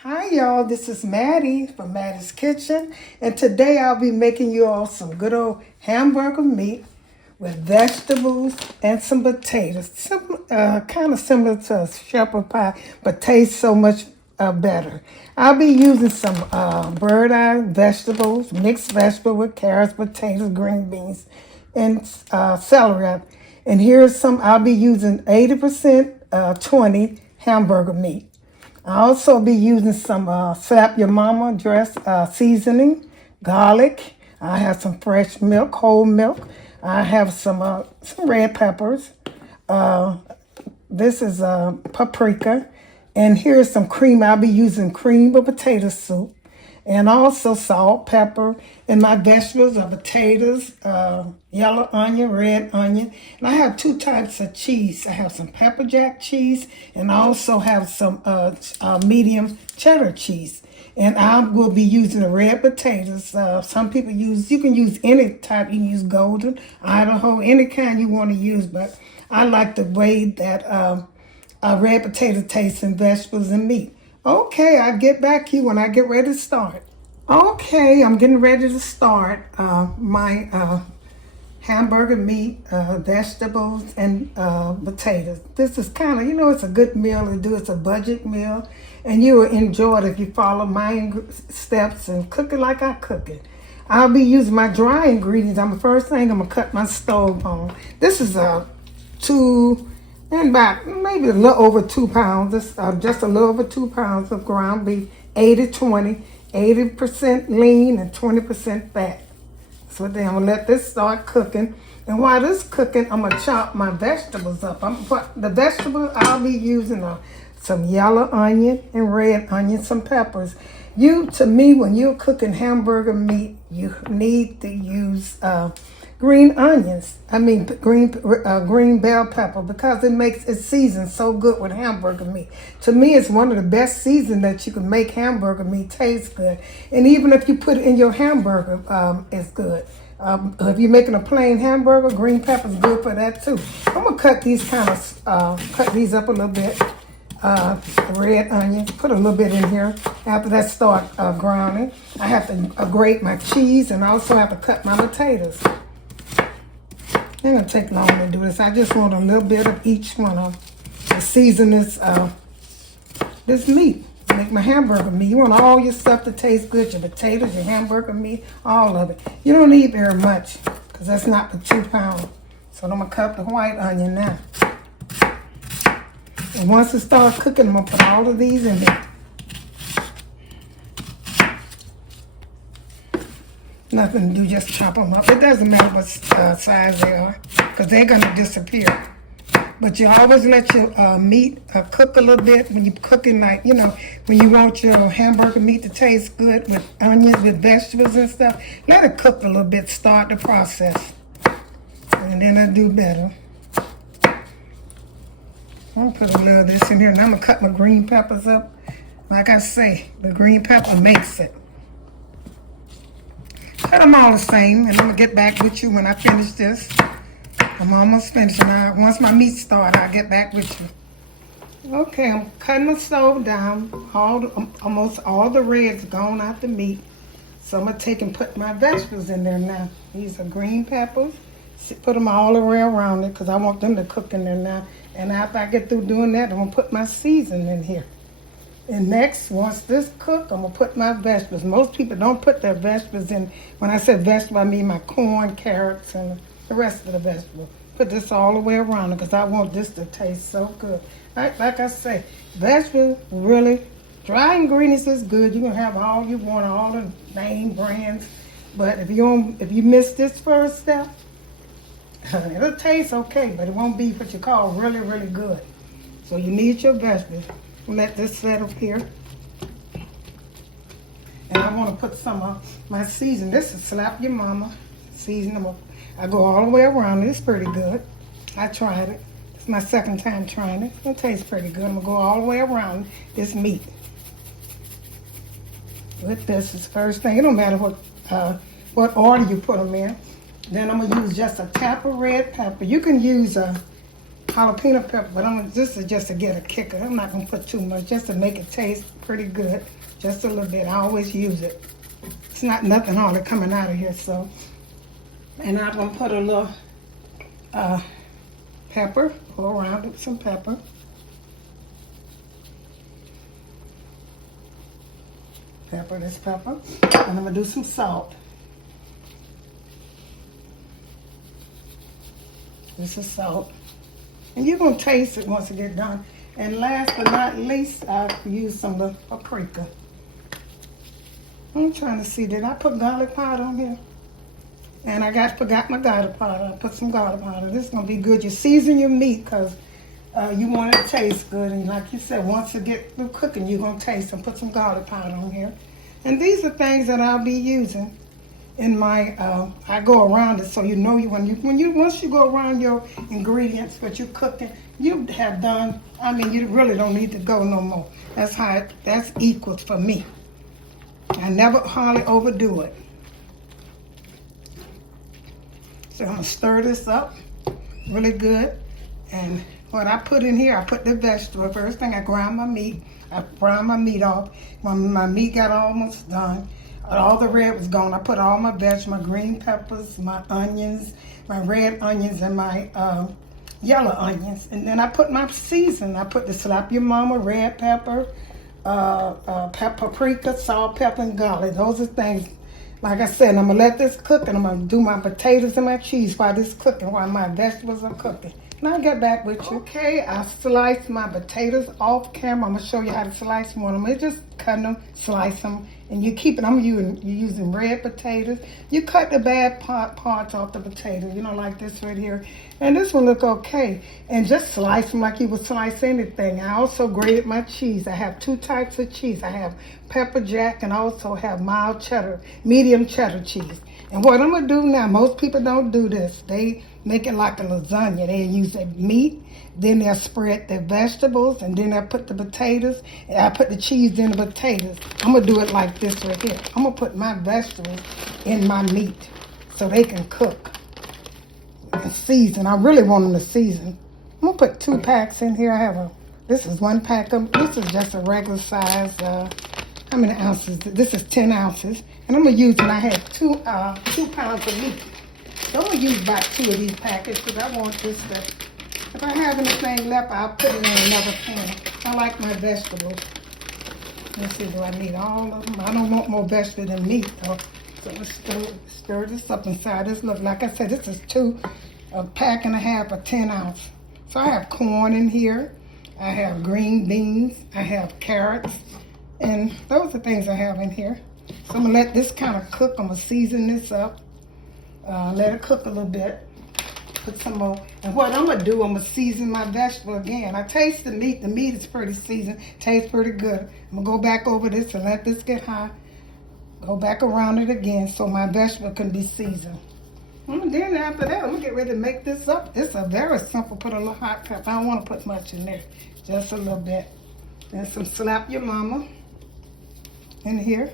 Hi y'all, this is Mattie from Mattie's Kitchen, and today I'll be making you all some good old hamburger meat with vegetables and some potatoes. Kind of similar to a shepherd pie, but tastes so much better. I'll be using some bird eye vegetables, mixed vegetable with carrots, potatoes, green beans, and celery. And here's some, I'll be using 80% 20 hamburger meat. I'll also be using some Slap Your Mama dress seasoning, garlic. I have some fresh milk, whole milk. I have some red peppers. Uh, this is paprika. And here's some cream. I'll be using cream of potato soup. And also salt, pepper, and my vegetables are potatoes, yellow onion, red onion. And I have two types of cheese. I have some pepper jack cheese, and I also have some medium cheddar cheese. And I will be using the red potatoes. Some people you can use any type. You can use golden, Idaho, any kind you want to use. But I like the way that red potato tastes in vegetables and meat. Okay, I'll get back to you when I get ready to start. Okay, I'm getting ready to start my hamburger meat, vegetables, and potatoes. This is kind of, it's a good meal to do. It's a budget meal, and you will enjoy it if you follow my steps and cook it like I cook it. I'll be using my dry ingredients. First thing, I'm going to cut my stove on. This is two and about maybe a little over 2 pounds. It's just a little over 2 pounds of ground beef, 80-20, 80% lean and 20% fat. So then I'm gonna let this start cooking. And while this cooking, I'm gonna chop my vegetables up. The vegetables I'll be using some yellow onion and red onion, some peppers. To me, when you're cooking hamburger meat, you need to use green onions. Green bell pepper, because it makes it seasoned so good with hamburger meat. To me, it's one of the best seasons that you can make hamburger meat taste good. And even if you put it in your hamburger, it's good. If you're making a plain hamburger, green pepper is good for that too. I'm gonna cut these up a little bit. Red onion, put a little bit in here. After that start browning, I have to grate my cheese, and I also have to cut my potatoes. It's gonna take long to do this. I just want a little bit of each one of the season this meat. Make my hamburger meat. You want all your stuff to taste good, your potatoes, your hamburger meat, all of it. You don't need very much, because that's not for 2 pounds. So I'm gonna cut the white onion now. And once it starts cooking, I'm gonna put all of these in there. Nothing to do, just chop them up. It doesn't matter what size they are, because they're gonna disappear. But you always let your meat cook a little bit when you're cooking, when you want your hamburger meat to taste good with onions, with vegetables and stuff. Let it cook a little bit, start the process. And then it'll do better. I'm gonna put a little of this in here, and I'm gonna cut my green peppers up. Like I say, the green pepper makes it. Cut them all the same, and I'm gonna get back with you when I finish this. I'm almost finished now. Once my meat starts, I'll get back with you. Okay, I'm cutting the stove down. Almost all the red's gone out the meat. So I'm gonna take and put my vegetables in there now. These are green peppers. Put them all the way around it, because I want them to cook in there now. And after I get through doing that, I'm gonna put my seasoning in here. And next, once this cook, I'm gonna put my vegetables. Most people don't put their vegetables in. When I said vegetable, I mean my corn, carrots, and the rest of the vegetables. Put this all the way around it, because I want this to taste so good. Like I say, vegetables, really, dry ingredients is good. You can have all you want, all the name brands. But if you miss this first step, it'll taste okay, but it won't be what you call really, really good. So you need your vegetables. Let this settle here. And I want to put some of my seasoning. This is Slap Your Mama seasoning. I go all the way around it. It's pretty good. I tried it. It's my second time trying it. It tastes pretty good. I'm going to go all the way around this meat. With this is the first thing. It don't matter what order you put them in. Then I'm going to use just a tap of red pepper. You can use jalapeno pepper, but this is just to get a kicker. I'm not gonna put too much, just to make it taste pretty good. Just a little bit. I always use it. It's not nothing hardly coming out of here, so. And I'm gonna put a little pepper, go around with some pepper. This pepper. And I'm gonna do some salt. This is salt. And you're gonna taste it once it gets done. And last but not least, I use some of the paprika. I'm trying to see, did I put garlic powder on here? And I forgot my garlic powder. I put some garlic powder. This is gonna be good. You season your meat because you want it to taste good. And like you said, once you get through cooking, you're gonna taste and put some garlic powder on here. And these are things that I'll be using in my, I go around it so you know once you go around your ingredients, what you're cooking, you have done, I mean, you really don't need to go no more. That's equal for me. I never hardly overdo it. So I'm gonna stir this up really good. And what I put in here, I put the vegetable. First thing, I grind my meat. I brown my meat off. When my meat got almost done, all the red was gone. I put all my vegetables, my green peppers, my onions, my red onions, and my yellow onions. And then I put my seasoning. I put the slap your mama, red pepper, paprika, salt, pepper, and garlic. Those are things. Like I said, I'm going to let this cook, and I'm going to do my potatoes and my cheese while this cooking, while my vegetables are cooking. And I'll get back with you. Okay, I sliced my potatoes off camera. I'm going to show you how to slice them. I'm just cut them, slice them, and you keep it. You're using red potatoes. You cut the bad parts off the potato, like this right here. And this will look okay. And just slice them like you would slice anything. I also grated my cheese. I have 2 types of cheese. I have pepper jack and I also have mild cheddar, medium cheddar cheese. And what I'm going to do now, most people don't do this. They make it like a lasagna. They use the meat, then they'll spread the vegetables, and then they'll put the potatoes, and I put the cheese in the potatoes. I'm going to do it like this right here. I'm going to put my vegetables in my meat so they can cook and season. I really want them to season. I'm going to put 2 packs in here. This is 1 pack of, this is just a regular size, how many ounces? This is 10 ounces. And I'm going to use, and I have 2 pounds of meat. So I'm going to use about 2 of these packets because I want this to, if I have anything left, I'll put it in another pan. I like my vegetables. Let's see, do I need all of them? I don't want more vegetables than meat though. So let's stir this up inside this. Look, like I said, this is a pack and a half of 10 ounce. So I have corn in here. I have green beans. I have carrots. And those are things I have in here. So I'm going to let this kind of cook. I'm going to season this up. Let it cook a little bit. Put some more. And what I'm going to do, I'm going to season my vegetable again. I taste the meat. The meat is pretty seasoned. Tastes pretty good. I'm going to go back over this and let this get hot. Go back around it again so my vegetable can be seasoned. And then after that, I'm going to get ready to make this up. It's a very simple. Put a little hot pepper. I don't want to put much in there. Just a little bit. And some slap your mama in here.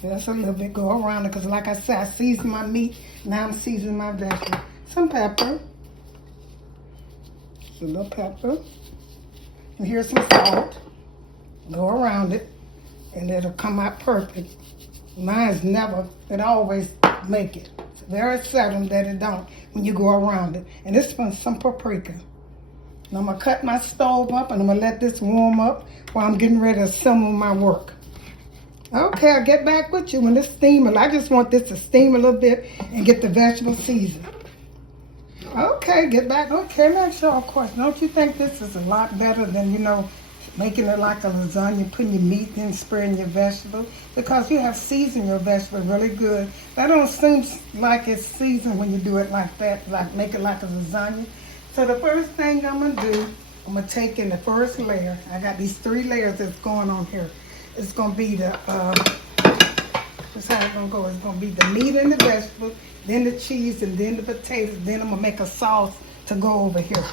Just a little bit. Go around it because like I said, I seasoned my meat. Now I'm seasoning my vegetable. Some pepper. A little pepper. And here's some salt. Go around it. And it'll come out perfect. Mine's never, it always make it. It's very seldom that it don't when you go around it. And this one's some paprika. And I'm going to cut my stove up and I'm going to let this warm up while I'm getting ready to assemble my work. Okay, I'll get back with you when this steams. I just want this to steam a little bit and get the vegetables seasoned. Okay, get back. Okay, make sure, of course. Don't you think this is a lot better than, making it like a lasagna, putting your meat in, spreading your vegetables? Because you have seasoned your vegetables really good. That don't seem like it's seasoned when you do it like that, like make it like a lasagna. So the first thing I'm going to do, I'm going to take in the first layer. I got these 3 layers that's going on here. It's going to be the, this how it's going to go. It's going to be the meat and the vegetables, then the cheese, and then the potatoes. Then I'm going to make a sauce to go over here.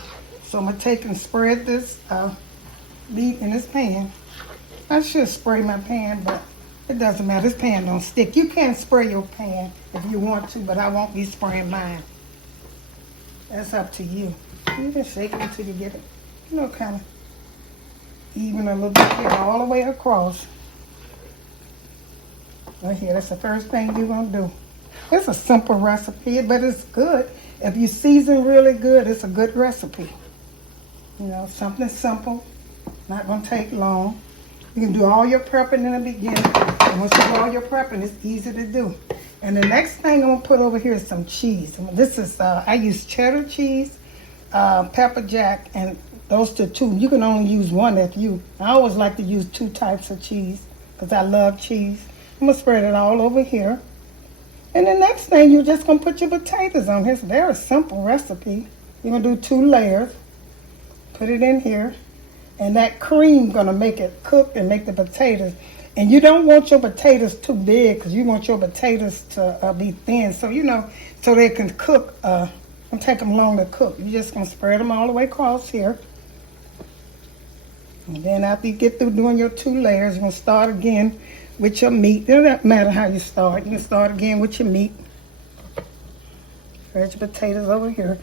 So I'm going to take and spread this meat in this pan. I should spray my pan, but it doesn't matter. This pan don't stick. You can spray your pan if you want to, but I won't be spraying mine. That's up to you. You can shake it until you get it, you know, kind of even a little bit here, all the way across. Right here, that's the first thing you're gonna do. It's a simple recipe, but it's good. If you season really good, it's a good recipe. You know, something simple, not gonna take long. You can do all your prepping in the beginning. And once you do all your prepping, it's easy to do. And the next thing I'm gonna put over here is some cheese. This is, I use cheddar cheese, pepper jack, and those are two. You can only use one if you, I always like to use 2 types of cheese because I love cheese. I'm gonna spread it all over here. And the next thing, you're just gonna put your potatoes on here. It's a very simple recipe. You're gonna do 2 layers. Put it in here. And that cream gonna make it cook and make the potatoes. And you don't want your potatoes too big because you want your potatoes to be thin. So, you know, so they can cook, and take them long to cook. You're just gonna spread them all the way across here. And then after you get through doing your 2 layers, you're gonna start again with your meat. It doesn't matter how you start. You can start again with your meat. Spread your potatoes over here.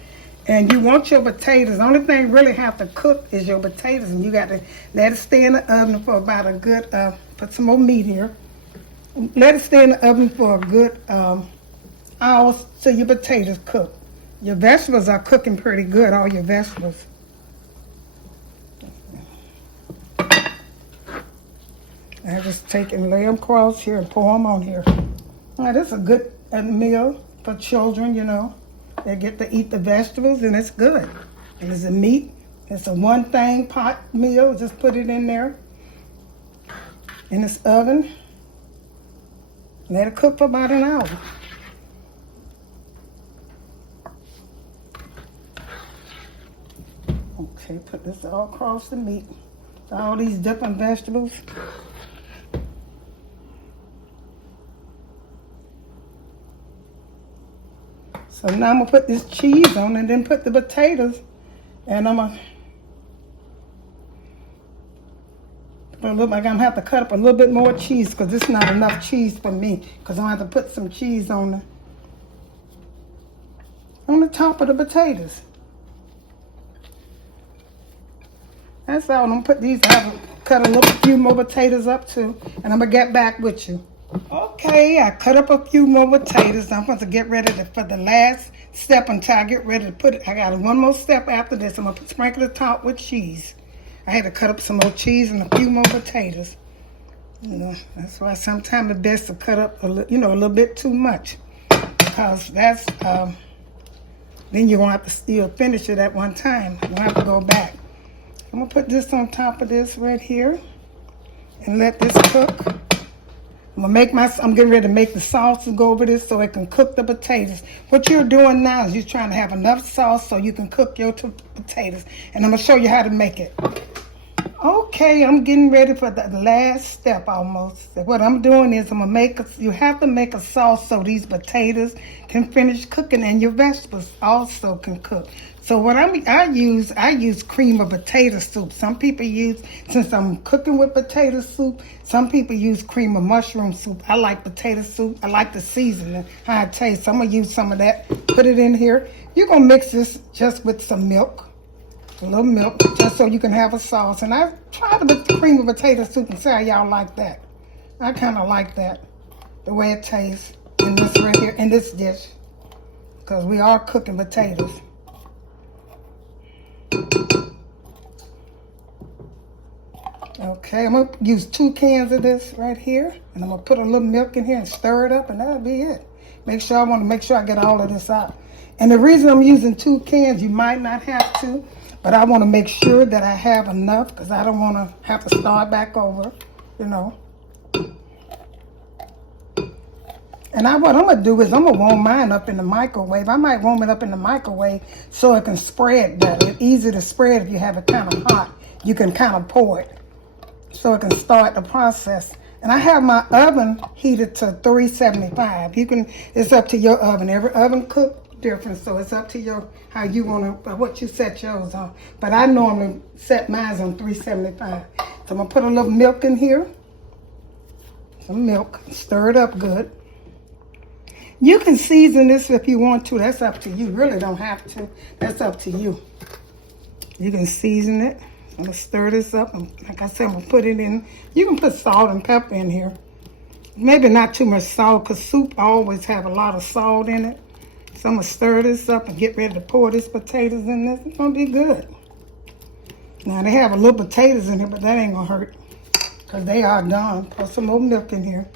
And you want your potatoes, the only thing really have to cook is your potatoes. And you got to let it stay in the oven for about a good, put some more meat here. Let it stay in the oven for a good hour so your potatoes cook. Your vegetables are cooking pretty good, all your vegetables. I just take and lay them across here and pour them on here. Now, this is a good meal for children, you know. They get to eat the vegetables, and it's good. And it's a meat. It's a one-thing pot meal. Just put it in there in this oven. Let it cook for about an hour. Okay, put this all across the meat. All these different vegetables. So now I'm gonna put this cheese on and then put the potatoes, and I'm gonna have to cut up a little bit more cheese because this is not enough cheese for me because I'm gonna have to put some cheese on the top of the potatoes. That's all. I'm gonna put these. I have to cut a few more potatoes up too, and I'm gonna get back with you. Okay, I cut up a few more potatoes. I'm going to get ready for the last step until I get ready to put it. I got one more step after this. I'm going to sprinkle the top with cheese. I had to cut up some more cheese and a few more potatoes. You know, that's why sometimes it's best to cut up a little bit too much, because that's then you're gonna have to still finish it at one time. You don't have to go back. I'm gonna put this on top of this right here and let this cook. I'm getting ready to make the sauce and go over this so it can cook the potatoes. What you're doing now is you're trying to have enough sauce so you can cook your potatoes. And I'm going to show you how to make it. Okay, I'm getting ready for the last step almost. What I'm doing is you have to make a sauce so these potatoes can finish cooking and your vegetables also can cook. So what I use cream of potato soup. Some people since I'm cooking with potato soup, some people use cream of mushroom soup. I like potato soup. I like the seasoning, how it tastes. So I'm going to use some of that, put it in here. You're going to mix this just with some milk, a little milk, just so you can have a sauce. And I tried the cream of potato soup and see how y'all like that. I kind of like that, the way it tastes in this right here, in this dish, because we are cooking potatoes. Okay, I'm going to use 2 cans of this right here, and I'm going to put a little milk in here and stir it up, and that'll be it. I want to make sure I get all of this out. And the reason I'm using 2 cans, you might not have to, but I want to make sure that I have enough because I don't want to have to start back over, you know. And what I'm going to do is I'm going to warm mine up in the microwave. I might warm it up in the microwave so it can spread better. It's easy to spread if you have it kind of hot. You can kind of pour it so it can start the process. And I have my oven heated to 375. It's up to your oven. Every oven cook different, so it's up to how you want to, what you set yours on. But I normally set mine on 375. So I'm going to put a little milk in here. Some milk. Stir it up good. You can season this if you want to. That's up to you. You really don't have to. That's up to you. You can season it. I'm gonna stir this up. And like I said, I'm gonna put it in. You can put salt and pepper in here. Maybe not too much salt, because soup always have a lot of salt in it. So I'm gonna stir this up and get ready to pour these potatoes in this. It's gonna be good. Now they have a little potatoes in here, but that ain't gonna hurt, because they are done. Put some more milk in here.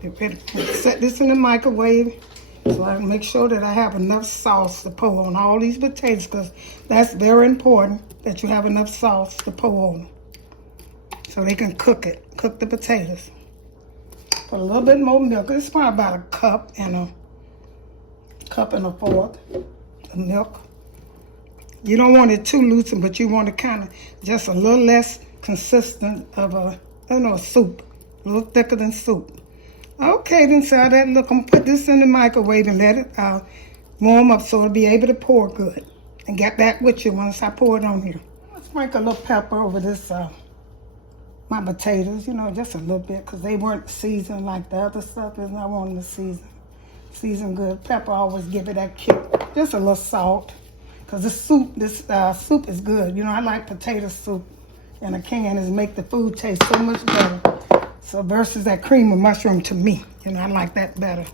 Get ready to set this in the microwave, so I can make sure that I have enough sauce to pour on all these potatoes, because that's very important that you have enough sauce to pour on them, so they can cook the potatoes. Put a little bit more milk. It's probably about a cup and a fourth of milk. You don't want it too loose, but you want it kind of just a little less consistent of a soup, a little thicker than soup. Okay, then so that look, I'm gonna put this in the microwave and let it warm up so it'll be able to pour good. And get back with you once I pour it on here. I'll sprinkle a little pepper over this my potatoes, just a little bit, because they weren't seasoned like the other stuff is. I want them to season good. Pepper always give it that kick. Just a little salt, because this soup is good. I like potato soup in a can. It make the food taste so much better. So versus that cream of mushroom, to me, I like that better.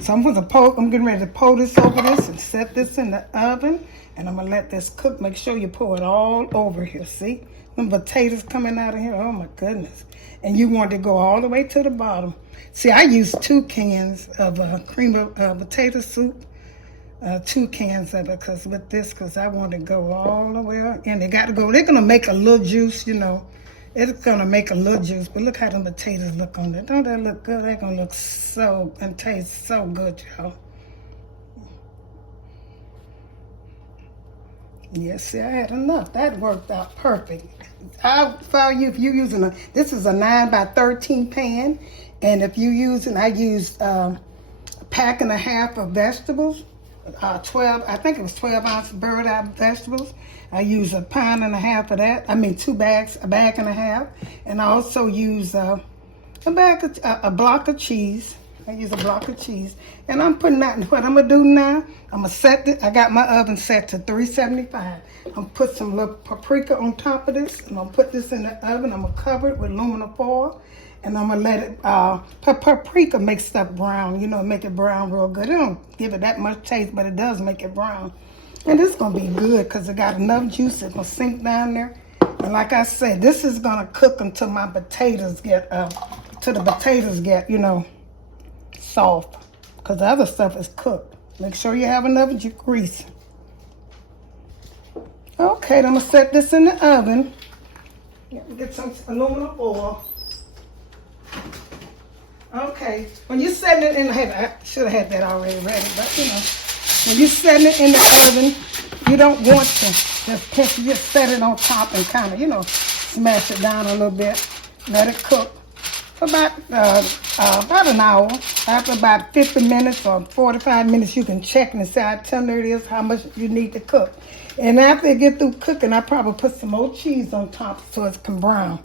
So I'm getting ready to pour this over this and set this in the oven, and I'm gonna let this cook. Make sure you pour it all over here. See, them potatoes coming out of here. Oh my goodness! And you want to go all the way to the bottom. See, I use 2 cans of cream of potato soup, 2 cans of it, because I want to go all the way up. And they got to go. They're gonna make a little juice, It's gonna make a little juice, but look how the potatoes look on there. Don't that look good? They're gonna look so and taste so good, y'all. Yes, see, I had enough. That worked out perfect. If you're using this is a 9 by 13 pan, and if you're using, I used a pack and a half of vegetables, 12, I think it was 12-ounce bird eye vegetables. I use a pound and a half of that. I mean, 2 bags, a bag and a half. And I also use a block of cheese. I use a block of cheese. And I'm putting that in. What I'm going to do now, I'm going to set it. I got my oven set to 375. I'm going to put some little paprika on top of this. I'm going to put this in the oven. I'm going to cover it with aluminum foil. And I'm going to let it, paprika makes stuff brown, make it brown real good. It don't give it that much taste, but it does make it brown. And it's going to be good because it got enough juice. It's going to sink down there. And like I said, this is going to cook until my potatoes get, soft. Because the other stuff is cooked. Make sure you have enough grease. Okay, I'm going to set this in the oven. Get some aluminum foil. Okay, when you're setting it in the oven, I should have had that already ready, but when you're setting it in the oven, you don't want to just set it on top and kind of, smash it down a little bit. Let it cook for about an hour. After about 50 minutes or 45 minutes, you can check and see how tender it is, how much you need to cook. And after it get through cooking, I probably put some more cheese on top so it can brown.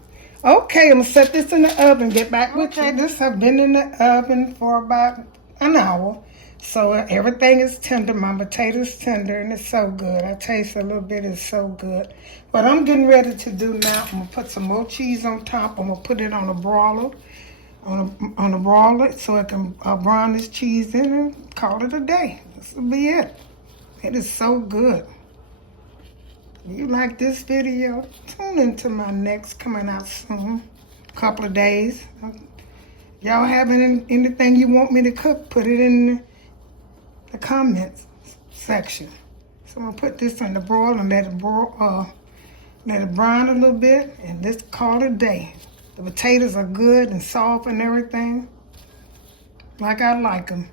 Okay, I'm gonna set this in the oven, get back with you. This has been in the oven for about an hour. So everything is tender. My potatoes tender, and it's so good. I taste a little bit, it's so good. What I'm getting ready to do now, I'm gonna put some more cheese on top. I'm gonna put it on a broiler, on a broiler, so I can brown this cheese in and call it a day. This will be it. It is so good. If you like this video, tune into my next coming out soon, couple of days. Y'all have anything you want me to cook, put it in the comments section. So I'm gonna put this in the broiler and let it brown a little bit, and let's call it a day. The potatoes are good and soft and everything, like I like them.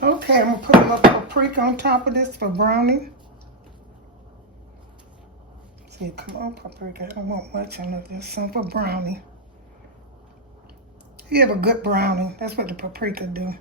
Okay, I'm gonna put a little paprika on top of this for browning. See, come on, paprika. I don't want much on it. Just some for browning. You have a good browning. That's what the paprika do.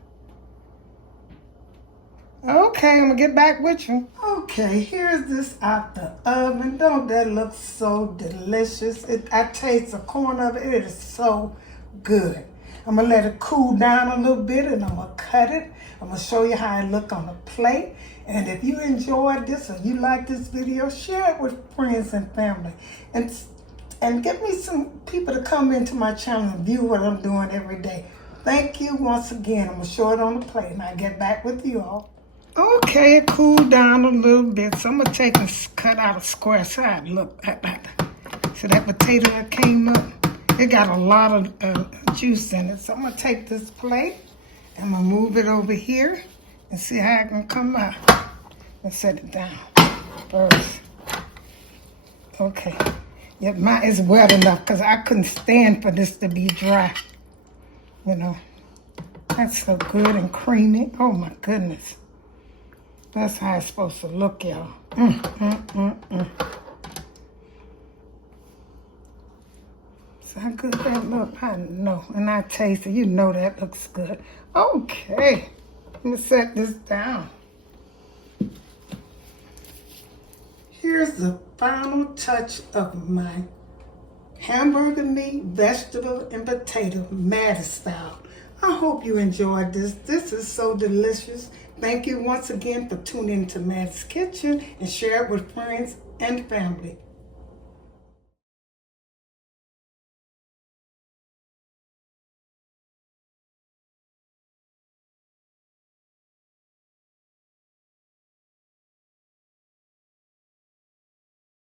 Okay, I'm gonna get back with you. Okay, here's this out the oven. Don't that look so delicious? I taste the corn of it. It is so good. I'm going to let it cool down a little bit, and I'm going to cut it. I'm going to show you how it look on the plate. And if you enjoyed this or you like this video, share it with friends and family. And get me some people to come into my channel and view what I'm doing every day. Thank you once again. I'm going to show it on the plate, and I'll get back with you all. Okay, it cooled down a little bit, so I'm going to take and cut out a square side. Look, so that potato that came up, it got a lot of juice in it. So I'm going to take this plate, and I'm going to move it over here and see how it can come out. And set it down first. Okay. Yep, mine is wet enough because I couldn't stand for this to be dry. You know, that's so good and creamy. Oh, my goodness. That's how it's supposed to look, y'all. So how good that look? I know. And I taste it. You know that looks good. Okay. Let me set this down. Here's the final touch of my hamburger meat, vegetable, and potato Mattie style. I hope you enjoyed this. This is so delicious. Thank you once again for tuning into Mattie's Kitchen, and share it with friends and family.